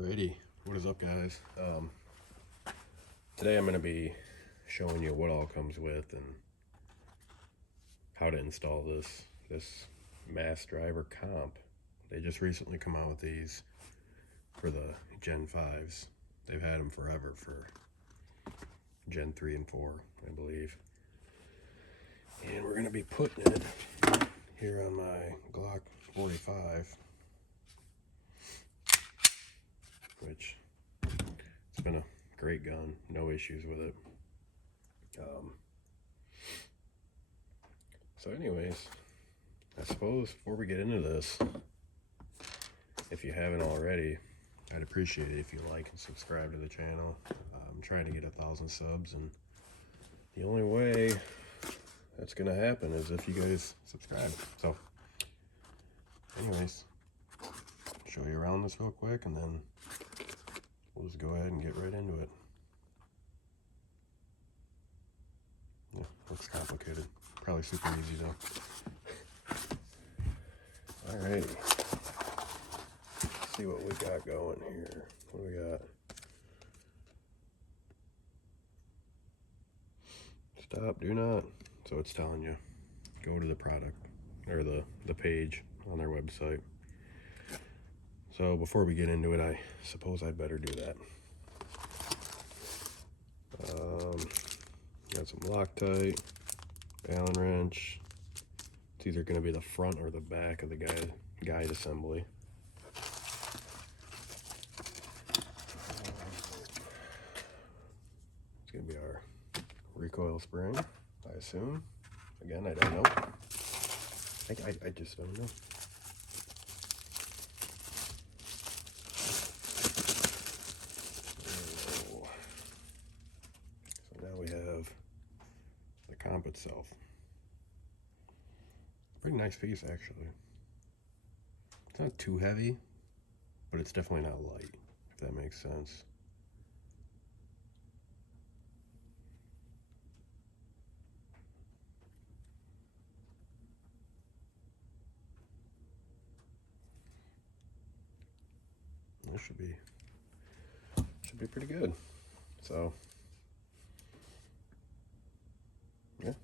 Alrighty, what is up guys? Today I'm going to be showing you what all comes with and how to install this mass driver comp. They just recently come out with these for the Gen 5s. They've had them forever for Gen 3 and 4, I believe. And we're going to be putting it here on my Glock 45, which it's been a great gun, no issues with it. So anyways, I suppose before we get into this, if you haven't already, I'd appreciate it if you like and subscribe to the channel. I'm trying to get 1,000 subs, and the only way that's gonna happen is if you guys subscribe. So anyways, show you around this real quick and then we'll just go ahead and get right into it. Yeah, looks complicated. Probably super easy though. Alright. Let's see what we got going here. What do we got? Stop, do not. So it's telling you, go to the product, or the page on their website. So before we get into it, I suppose I'd better do that. Got some Loctite, Allen wrench. It's either going to be the front or the back of the guide assembly. It's going to be our recoil spring, I assume. Again, I don't know. I just don't know. So now we have the comp itself. Pretty nice piece, actually. It's not too heavy, but it's definitely not light, if that makes sense. This should be pretty good. So yeah.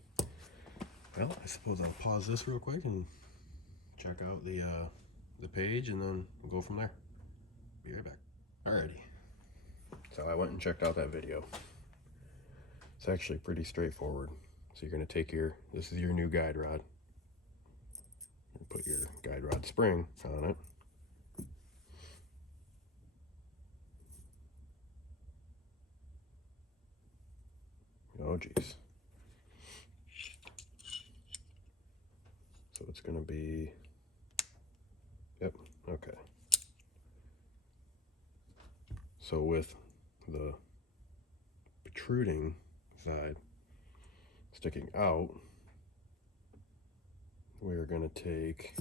Well, I suppose I'll pause this real quick and check out the page, and then we'll go from there. Be right back. Alrighty. So I went and checked out that video. It's actually pretty straightforward. So you're going to take this is your new guide rod. You put your guide rod spring on it. Oh geez. So it's going to be, yep, okay. So with the protruding side sticking out, we're going to take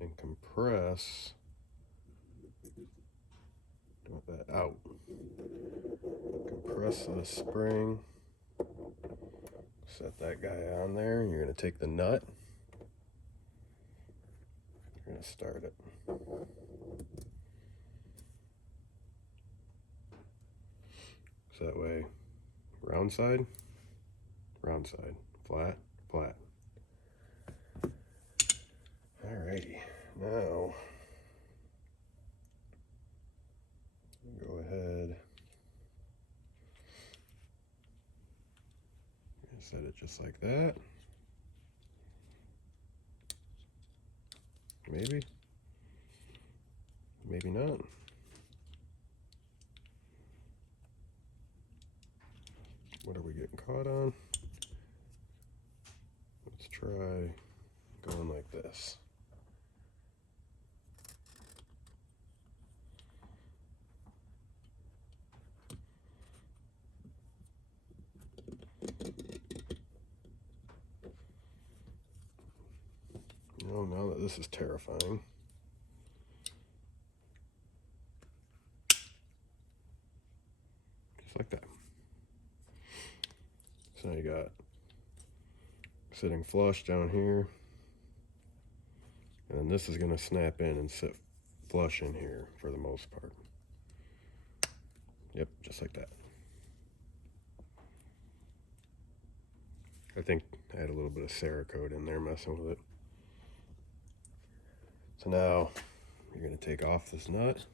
and compress that out. Compress the spring, set that guy on there. You're going to take the nut, you're going to start it. So that way, round side, flat, flat. Alrighty, now go ahead and set it just like that. Maybe not. What are we getting caught on? Let's try going like this. Oh, now that this is terrifying. Just like that. So now you got sitting flush down here, and this is going to snap in and sit flush in here for the most part. Yep, just like that. I think I had a little bit of Cerakote in there messing with it. So now you're going to take off this nut.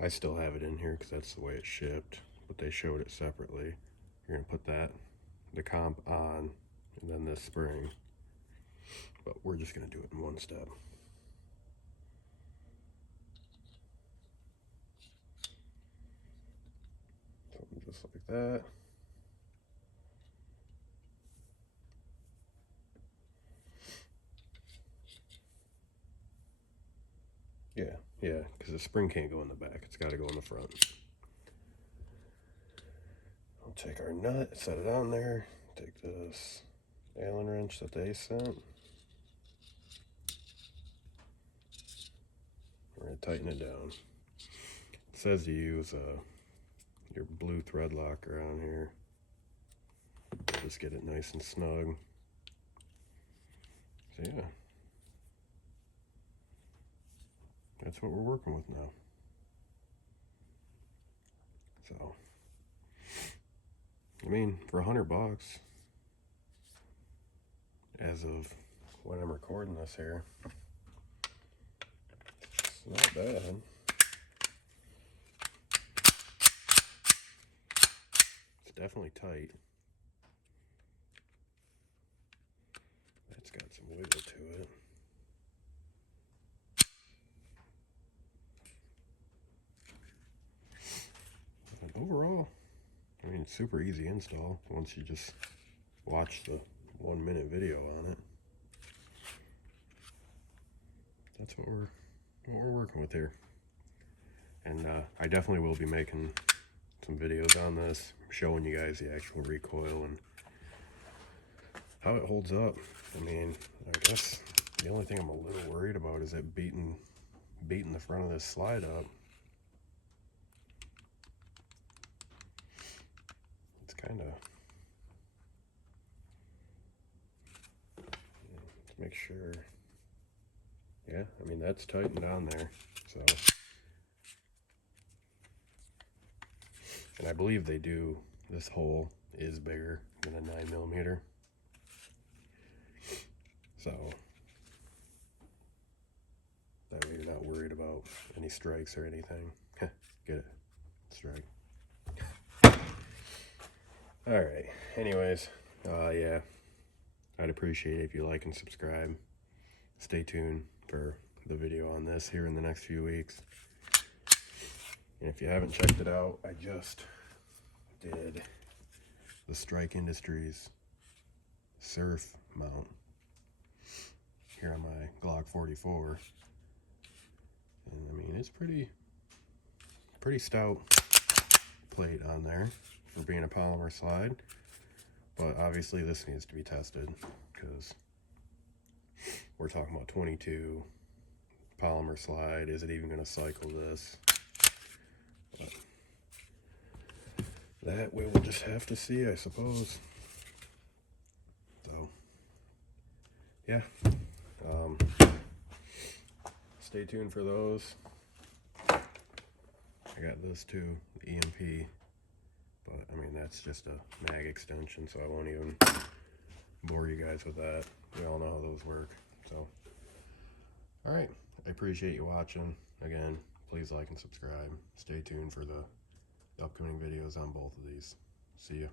I still have it in here because that's the way it's shipped, but they showed it separately. You're going to put the comp on, and then this spring. But we're just going to do it in one step. Something just like that. Yeah, because the spring can't go in the back. It's got to go in the front. We'll take our nut, set it on there. Take this Allen wrench that they sent. We're going to tighten it down. It says to use your blue thread locker on here. Just get it nice and snug. So yeah, that's what we're working with now. So, I mean, for $100, as of when I'm recording this here, it's not bad. It's definitely tight. That's got some wiggle to it. And overall, I mean, it's super easy install once you just watch the 1-minute video on it. That's what we're working with here. And I definitely will be making some videos on this, showing you guys the actual recoil and how it holds up. I mean, I guess the only thing I'm a little worried about is it beating the front of this slide up. It's kind of, let's make sure. Yeah, I mean, that's tightened on there. So, and I believe they do, this hole is bigger than a 9mm. So that way you're not worried about any strikes or anything. Get it? Strike. Alright, anyways, yeah, I'd appreciate it if you like and subscribe. Stay tuned for the video on this here in the next few weeks. And if you haven't checked it out, I just did the Strike Industries surf mount here on my Glock 44. And I mean, it's pretty stout plate on there for being a polymer slide. But obviously this needs to be tested because we're talking about 22 polymer slide. Is it even going to cycle this? But that we will just have to see, I suppose. So yeah, stay tuned for those. I got this too, the EMP, but I mean, that's just a mag extension, so I won't even bore you guys with that. We all know how those work. So all right, I appreciate you watching. Again, please like and subscribe. Stay tuned for the upcoming videos on both of these. See ya.